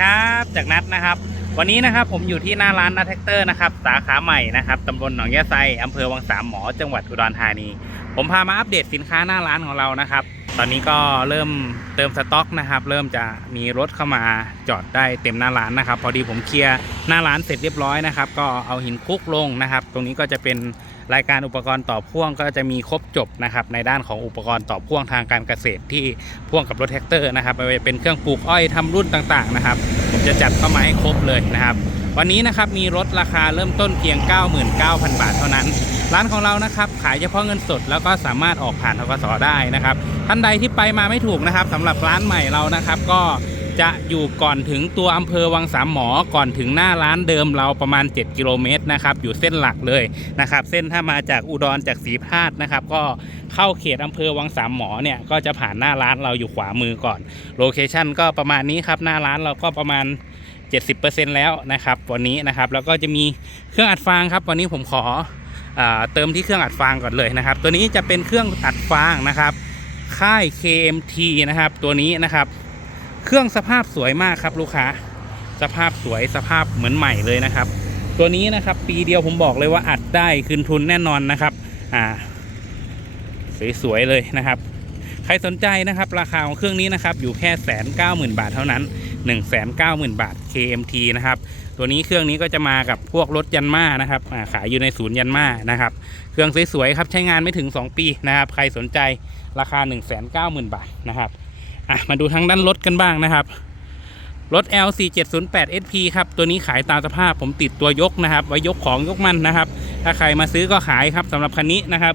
ครับจากนัดนะครับ วันนี้นะครับผมอยู่ที่หน้าร้านนัทแท็กเตอร์นะครับสาขาใหม่นะครับตำบลหนองยะไซอำเภอวังสามหมอจังหวัดอุดรธานี ผมพามาอัปเดตสินค้าหน้าร้านของเรานะครับ ตอนนี้ก็เริ่มเติมสต็อกนะครับ เริ่มจะมีรถเข้ามาจอดได้เต็มหน้าร้านนะครับ พอดีผมเคลียร์หน้าร้านเสร็จเรียบร้อยนะครับ ก็เอาหินคลุกลงนะครับ ตรงนี้ก็จะเป็น รายการอุปกรณ์ต่อพ่วงก็จะมีครบจบนะครับในด้านของอุปกรณ์ต่อพ่วงทางการเกษตรที่พ่วงกับรถแท็กเตอร์นะครับไม่ว่าจะเป็นเครื่องปลูกอ้อยทำรุ่นต่างๆนะครับผมจะจัดเข้ามาให้ครบเลยนะครับ วันนี้นะครับมีรถราคาเริ่มต้นเพียง 99,000 บาทเท่านั้น ร้านของเรานะครับขายเฉพาะเงินสดแล้วก็สามารถออกผ่านทกสได้นะครับท่านใดที่ไปมาไม่ถูกนะครับสำหรับร้านใหม่เรานะครับก็ จะอยู่ก่อนถึงตัวอำเภอวังสามหมอก่อนถึงหน้าร้านเดิมเราประมาณ 7 กิโลเมตรนะครับอยู่เส้นหลักเลยนะครับเส้นถ้ามาจากอุดรจากศรีพาดนะครับก็เข้าเขตอำเภอวังสามหมอเนี่ยก็จะผ่านหน้าร้านเราอยู่ขวามือก่อนโลเคชั่นก็ประมาณนี้ครับหน้าร้านเราก็ประมาณ70%แล้วนะครับวันนี้นะครับแล้วก็จะมีเครื่องอัดฟางครับวันนี้ผมขอเติมที่เครื่องอัดฟางก่อนเลยนะครับ ตัวนี้จะเป็นเครื่องอัดฟางนะครับ ค่าย KMT นะครับ ตัวนี้นะครับ เครื่องสภาพสวยมากครับลูกค้า สภาพสวยสภาพเหมือนใหม่เลยนะครับ ตัวนี้นะครับปีเดียวผมบอกเลยว่าอัดได้คืนทุนแน่นอนนะครับอ่าสวยๆเลยนะครับ ใครสนใจนะครับ ราคาของเครื่องนี้นะครับอยู่แค่แสนเก้าหมื่นบาทเท่านั้น 1 9 0 0 0 0 บาท KMT นะครับตัวนี้เครื่องนี้ก็จะมากับพวกรถยันมานะครับขายอยู่ในศูนย์ยันมานะครับเครื่องสวยๆครับใช้งานไม่ถึง 2 ปีนะครับ ใครสนใจราคา 1 9 0 0 0 0 บาทนะครับ อะมาดูทางด้านรถกันบ้างนะครับ รถ L4708 SP ครับ ตัวนี้ขายตามสภาพผมติดตัวยกนะครับ ไว้ยกของยกมันนะครับ ถ้าใครมาซื้อก็ขายครับสำหรับคันนี้นะครับ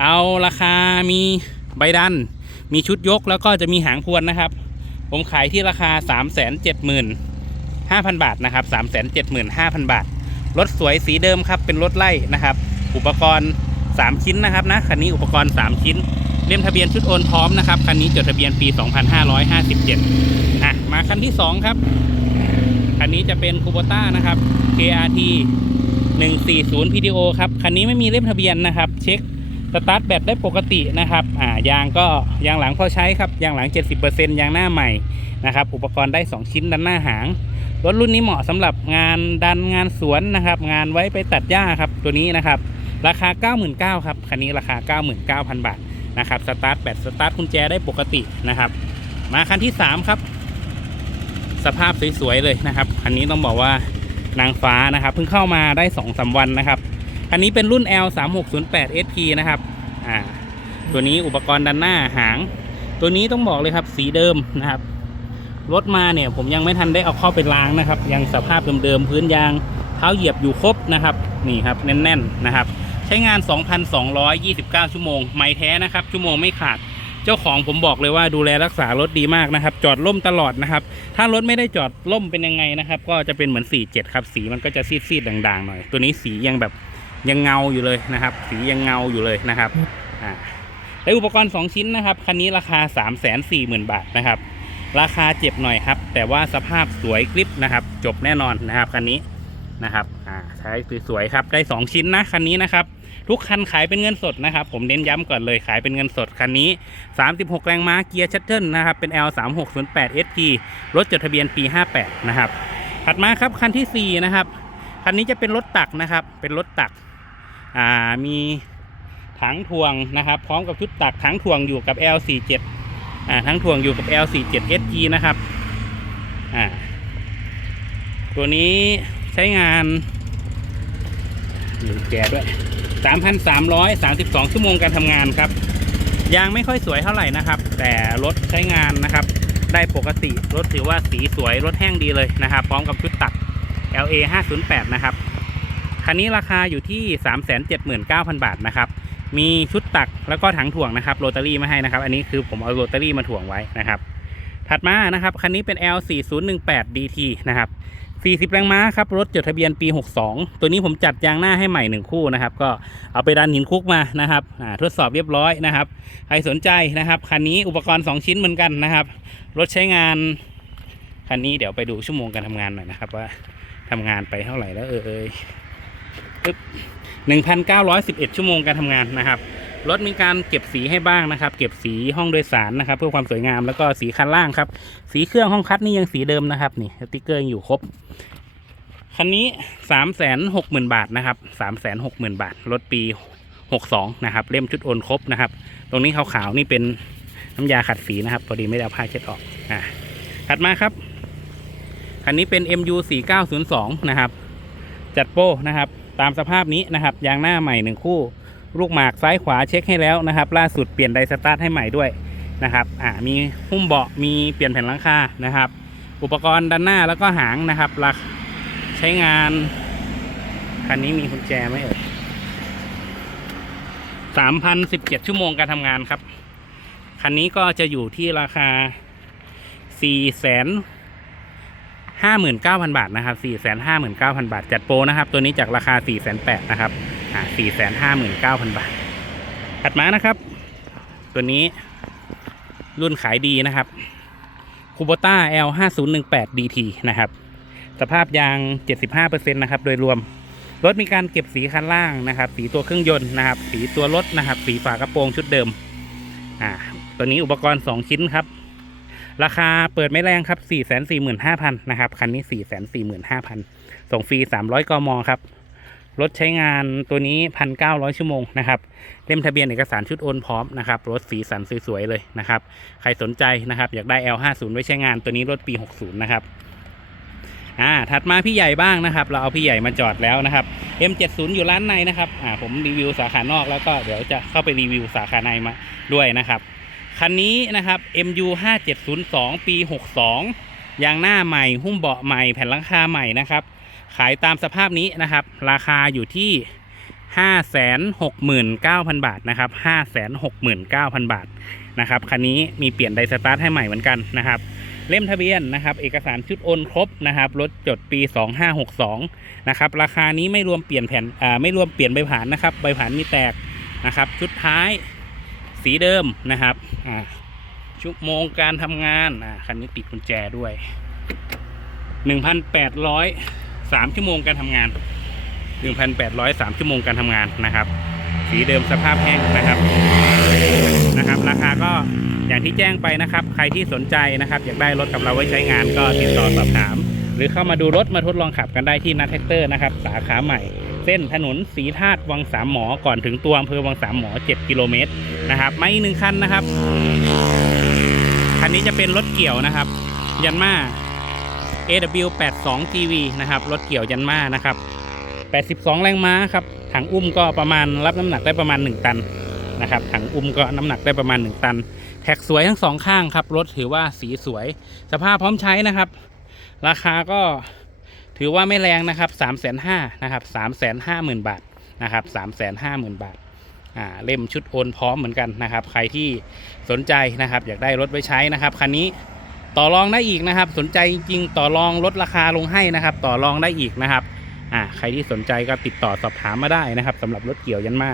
เอาราคามีใบดัน มีชุดยกแล้วก็จะมีหางพวนนะครับ ผมขายที่ราคา 3 7 5 0 0 0 บาทนะครับ 3 7 5 0 0 0 บาท รถสวยสีเดิมครับ เป็นรถไล่นะครับ อุปกรณ์ 3 ชิ้นนะครับนะ คันนี้อุปกรณ์ 3 ชิ้น เล่มทะเบียนชุดโอนพร้อมนะครับคันนี้จดทะเบียนปี 2557อะมาคันที่ 2 ครับ คันนี้จะเป็นคูโบต้านะครับ KRT 140 PDO ครับคันนี้ไม่มีเล่มทะเบียนนะครับ เช็คสตาร์ทแบตได้ปกตินะครับอ่ายางก็ยางหลังพอใช้ครับยางหลัง 70%ยางหน้าใหม่นะครับ อุปกรณ์ได้ 2 ชิ้นด้านหน้าหางรถรุ่นนี้เหมาะสำหรับงานดันงานสวนนะครับ งานไว้ไปตัดหญ้าครับตัวนี้นะครับ ราคา 99,000ครับคันนี้ราคา 99,000 บาท นะครับสตาร์ทแบตสตาร์ทกุญแจได้ปกตินะครับ มาคันที่ 3 ครับ สภาพสวยๆเลยนะครับคันนี้ต้องบอกว่านางฟ้านะครับเพิ่งเข้ามาได้2อสวันนะครับอันนี้เป็นรุ่น L 3 6 0 8 SP นะครับอ่าตัวนี้อุปกรณ์ด้านหน้าหาง ตัวนี้ต้องบอกเลยครับสีเดิมนะครับรถมาเนี่ยผมยังไม่ทันได้เอาเข้าไปล้างนะครับ ยังสภาพเดิมๆพื้นยางเท้าเหยียบอยู่ครบนะครับ นี่ครับแน่นๆนะครับ ช้งาน 2,229 ชั่วโมง ไม่แท้นะครับ ชั่วโมงไม่ขาด เจ้าของผมบอกเลยว่าดูแลรักษารถดีมากนะครับ จอดล่มตลอดนะครับ ถ้ารถไม่ได้จอดล่มเป็นยังไงนะครับ ก็จะเป็นเหมือน 47 ครับ สีมันก็จะซีดๆด่างๆหน่อย ตัวนี้สียังแบบยังเงาอยู่เลยนะครับ สียังเงาอยู่เลยนะครับอ่าและอุปกรณ์ 2 ชิ้นนะครับ คันนี้ราคา 3 4 0 0 0 0 บาทนะครับ ราคาเจ็บหน่อยครับ แต่ว่าสภาพสวยกริบนะครับ จบแน่นอนนะครับคันนี้นะครับ อ่า ใช้สวยๆครับ ได้ 2 ชิ้นนะคันนี้นะครับ ทุกคันขายเป็นเงินสดนะครับ ผมเน้นย้ำก่อนเลยขายเป็นเงินสดคันนี้ 36 แรงม้าเกียร์ชัตเทิลนะครับ เป็น L 3 6 0 8 SP รถจดทะเบียนปี 58 นะครับ ถัดมาครับคันที่ 4 นะครับ คันนี้จะเป็นรถตักนะครับ เป็นรถตัก อ่า มีถังถ่วงนะครับ พร้อมกับชุดตักถังถ่วงอยู่กับ L47 อ่า ถังถ่วงอยู่กับ L47 SG นะครับ อ่า ตัวนี้ใช้งานมีกุญแจด้วย 3,332 ชั่วโมงการทำงานครับ ยางไม่ค่อยสวยเท่าไหร่นะครับ แต่รถใช้งานนะครับ ได้ปกติรถถือว่าสีสวยรถแห้งดีเลยนะครับ พร้อมกับชุดตัก LA 508นะครับ คันนี้ราคาอยู่ที่ 379,000 บาทนะครับ มีชุดตักแล้วก็ถังถ่วงนะครับโรตารี่มาให้นะครับ อันนี้คือผมเอาโรตารี่มาถ่วงไว้นะครับ ถัดมานะครับ คันนี้เป็น L 4 0 1 8 DT นะครับ 40 แรงม้าครับ รถจดทะเบียนปี 62 ตัวนี้ผมจัดยางหน้าให้ใหม่หนึ่งคู่นะครับ ก็เอาไปดันหินคุกมานะครับทดสอบเรียบร้อยนะครับ ใครสนใจนะครับ คันนี้อุปกรณ์ 2 ชิ้นเหมือนกันนะครับ รถใช้งาน คันนี้เดี๋ยวไปดูชั่วโมงการทำงานหน่อยนะครับ ว่าทำงานไปเท่าไหร่แล้วเอ่ยปึ๊บ1,911ชั่วโมงการทำงานนะครับ รถมีการเก็บสีให้บ้างนะครับ เก็บสีห้องโดยสารนะครับ เพื่อความสวยงามแล้วก็สีคันล่างครับ สีเครื่องห้องคัดนี่ยังสีเดิมนะครับนี่สติกเกอร์ยังอยู่ครบคันนี้สามแสนหกหมื่นบาทนะครับสามแสนหกหมื่นบาทรถปีหกสองนะครับ เล่มชุดโอนครบนะครับ ตรงนี้ขาวๆนี่เป็นน้ำยาขัดสีนะครับ พอดีไม่ได้เอาผ้าเช็ดออกอ่าถัดมาครับคันนี้เป็น MU 4902นะครับ จัดโป้นะครับ ตามสภาพนี้นะครับ ยางหน้าใหม่หนึ่งคู่ ลูกหมากซ้ายขวาเช็คให้แล้วนะครับ ล่าสุดเปลี่ยนไดสตาร์ทให้ใหม่ด้วยนะครับอ่ามีหุ้มเบาะมีเปลี่ยนแผ่นหลังคานะครับ อุปกรณ์ด้านหน้าแล้วก็หางนะครับราคาใช้งานคันนี้มีกุญแจไหมเอ่ยสามพันสิบเจ็ดชั่วโมงการทำงานครับ คันนี้ก็จะอยู่ที่ราคาสี่แสนห้าหมื่นเก้าพันบาทนะครับสี่แสนห้าหมื่นเก้าพันบาท จัดโปรนะครับ ตัวนี้จากราคาสี่แสนแปดนะครับ สี่แสนห้าหมื่นเก้าพันบาท ถัดมานะครับ ตัวนี้รุ่นขายดีนะครับคูโบต้า L 5 0 1 8 DT นะครับ สภาพยาง 75%นะครับ โดยรวม รถมีการเก็บสีคันล่างนะครับ สีตัวเครื่องยนต์นะครับ สีตัวรถนะครับ สีฝากระโปรงชุดเดิม อ่า ตัวนี้อุปกรณ์ 2 ชิ้นครับ ราคาเปิดไม่แรงครับ 445,000นะครับ คันนี้ 445,000ส่งฟรี 300 กม ครับ รถใช้งานตัวนี้ 1,900 ชั่วโมงนะครับเล่มทะเบียนเอกสารชุดโอนพร้อมนะครับรถสีสันสวยๆเลยนะครับใครสนใจนะครับอยากได้ L50 ไว้ใช้งานตัวนี้รถปี 60 นะครับอ่าถัดมาพี่ใหญ่บ้างนะครับ เราเอาพี่ใหญ่มาจอดแล้วนะครับ M70 อยู่ร้านในนะครับอ่าผมรีวิวสาขานอกแล้วก็เดี๋ยวจะเข้าไปรีวิวสาขาในมาด้วยนะครับคันนี้นะครับ MU 5702 ปี 62ยางหน้าใหม่ หุ้มเบาะใหม่ แผ่นหลังคาใหม่นะครับ ขายตามสภาพนี้นะครับ ราคาอยู่ที่ 569,000 บาทนะครับ 569,000 บาทนะครับคันนี้มีเปลี่ยนไดสตาร์ทให้ใหม่เหมือนกันนะครับ เล่มทะเบียนนะครับ เอกสารชุดโอนครบนะครับรถจดปี 2562นะครับราคานี้ไม่รวมเปลี่ยนแผ่นอ่าไม่รวมเปลี่ยนใบผ่านนะครับใบผ่านมีแตกนะครับ ชุดท้ายสีเดิมนะครับอ่าชั่วโมงการทำงานอ่าคันนี้ติดกุญแจด้วย 1,803ชั่วโมงการทำงาน 1,803 ชั่วโมงการทำงานนะครับ สีเดิมสภาพแห้งนะครับนะครับ ราคาก็อย่างที่แจ้งไปนะครับ ใครที่สนใจนะครับ อยากได้รถกับเราไว้ใช้งานก็ติดต่อสอบถาม หรือเข้ามาดูรถมาทดลองขับกันได้ที่นัทแท็กเตอร์นะครับ สาขาใหม่ เส้นถนนสีธาตุวังสามหมอก่อนถึงตัวอำเภอวังสามหมอ 7 กิโลเมตรนะครับไม่หนึ่งคันนะครับคันนี้จะเป็นรถเกี่ยวนะครับ ยันมา AW 82 GV นะครับรถเกี่ยวยันมานะครับ 82 แรงม้าครับถังอุ้มก็ประมาณรับน้ำหนักได้ประมาณ 1 ตันนะครับถังอุ้มก็น้ำหนักได้ประมาณ 1 ตัน แท็กสวยทั้งสองข้างครับรถถือว่าสีสวย สภาพพร้อมใช้นะครับ ราคาก็ถือว่าไม่แรงนะครับ3 5 0 0 0นะครับ3 5 0 0 0 0 บาทนะครับ3 5 0 0 0 0 บาทอ่าเล่มชุดโอนพร้อมเหมือนกันนะครับ ใครที่สนใจนะครับ อยากได้รถไว้ใช้นะครับคันนี้ ต่อรองได้อีกนะครับ สนใจจริงๆต่อรองลดราคาลงให้นะครับ ต่อรองได้อีกนะครับอ่าใครที่สนใจก็ติดต่อสอบถามมาได้นะครับสำหรับรถเกี่ยวยันมา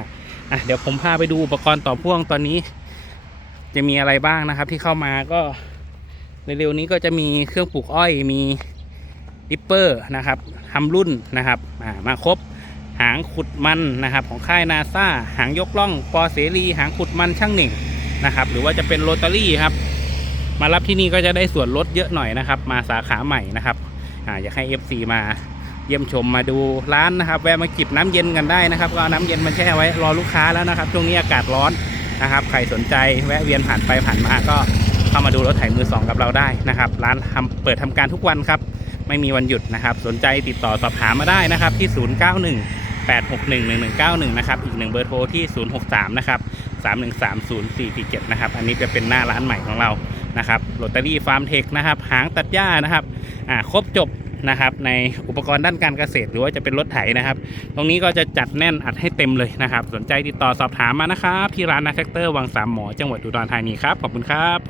อะเดี๋ยวผมพาไปดูอุปกรณ์ต่อพ่วงตอนนี้ จะมีอะไรบ้างนะครับ ที่เข้ามาก็เร็วๆนี้ก็จะมีเครื่องปลูกอ้อยมีดิปเปอร์นะครับทำรุ่นนะครับอ่ามาครบหางขุดมันนะครับ ของค่ายนาซาหางยกล่องปอเสรี หางขุดมันช่างหนึ่งนะครับ หรือว่าจะเป็นโรตารี่ครับ มารับที่นี่ก็จะได้ส่วนลดเยอะหน่อยนะครับ มาสาขาใหม่นะครับออยากให้ FC มาเยี่ยมชมมาดูร้านนะครับ แวะมาจิบน้ำเย็นกันได้นะครับ ก็เอาน้ำเย็นมาแช่ไว้รอลูกค้าแล้วนะครับ ช่วงนี้อากาศร้อนนะครับ ใครสนใจแวะเวียนผ่านไปผ่านมาก็เข้ามาดูรถไถมือสองกับเราได้นะครับ ร้านทำเปิดทำการทุกวันครับ ไม่มีวันหยุดนะครับ สนใจติดต่อสอบถามมาได้นะครับที่ 091 8611191 นะครับ อีกหนึ่งเบอร์โทรที่ 063 นะครับ 3130447 นะครับ อันนี้จะเป็นหน้าร้านใหม่ของเรา นะครับโรตารี่ฟาร์มเทคนะครับหางตัดหญ้านะครับอ่าครบจบนะครับในอุปกรณ์ด้านการเกษตรหรือว่าจะเป็นรถไถนะครับ ตรงนี้ก็จะจัดแน่นอัดให้เต็มเลยนะครับ สนใจติดต่อสอบถามมานะครับ ที่ร้านนาแท็กเตอร์วังสามหมอจังหวัดอุดรธานีครับ ขอบคุณครับ